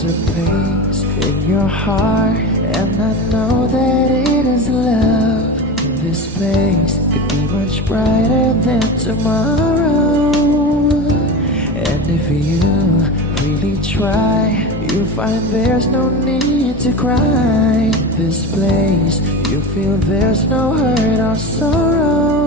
There's a place in your heart, and I know that it is love. And this place could be much brighter than tomorrow. And if you really try, you'll find there's no need to cry. This place, you feel there's no hurt or sorrow.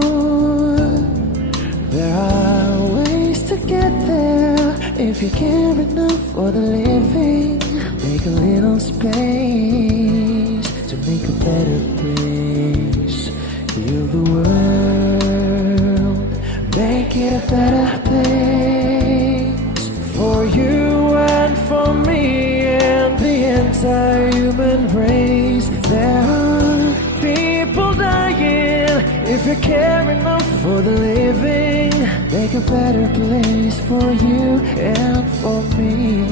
There are ways to get there if you care enough for the living. Make a little space to make a better place. Heal the world, make it a better place for you and for me and the entire human race. There are people dying if you care enough for the living. Make a better place for you and for me.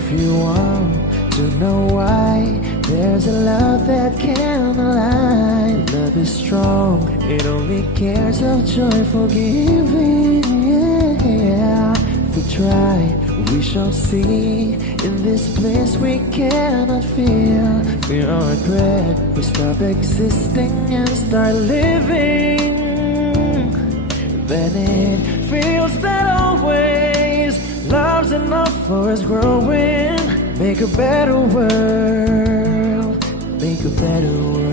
If you want to know why, there's a love that can't lie. Love is strong, it only cares of joyful giving. If we try, we shall see. In this place we cannot feel fear or regret. We stop existing and start living. Then it feels that always love's enough for us growing. Make a better world, make a better world.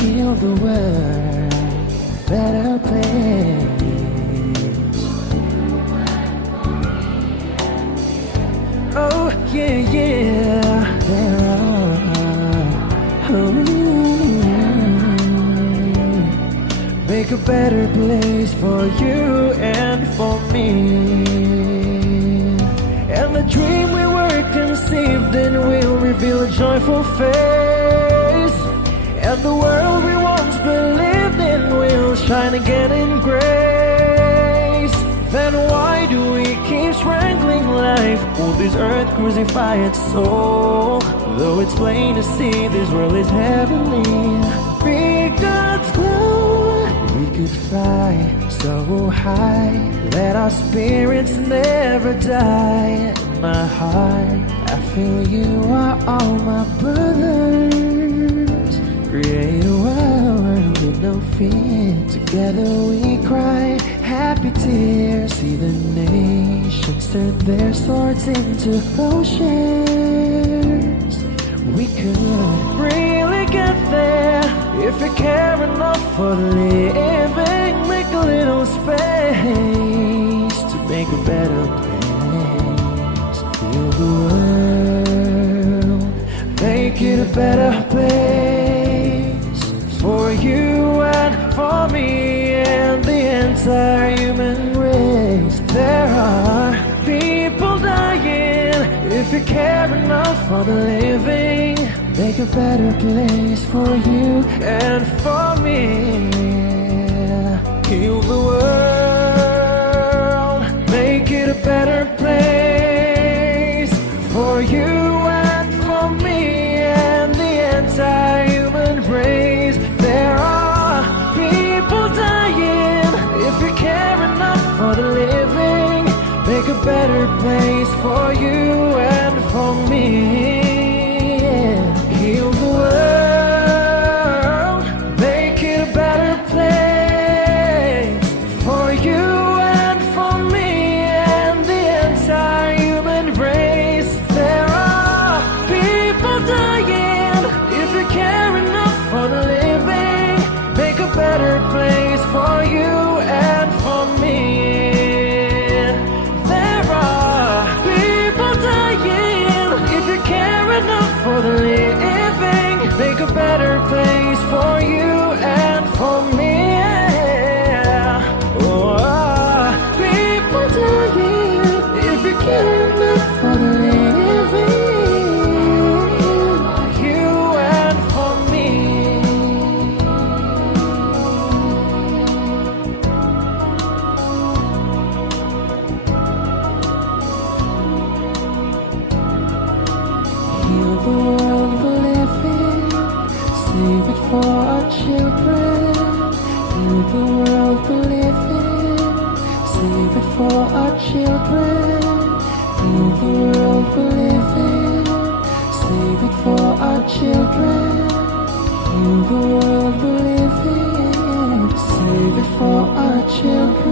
Heal the world, better place. Oh yeah, yeah, there are. Make a better place for you and for me. And the dream we were conceived in will reveal a joyful face. And the world we once believed in will shine again in grace. Then why do we keep strangling life? Will this earth crucify its soul? Though it's plain to see this world is heavenly. Be God's glow. We could fly so high, let our spirits never die. In my heart, I feel you are all my brothers. Create a world with no fear. Together we cry happy tears. See the nations turn their swords into plowshares. We could really get there if you care enough for the living. Make a little space to make a better place. Heal the world, make it a better place for you and for me and the entire human race. There are people dying if you care enough for the living. Make a better place for you and for me. Heal the world, make it a better place for you and for me and the entire human race. There are people dying if you care enough for the living. Make a better place for you and for me. Heal the world, make it a better place. world we live in. Save it for our children. Heal the world we live in. Save it for our children. Heal the world we live in. Save it for our children.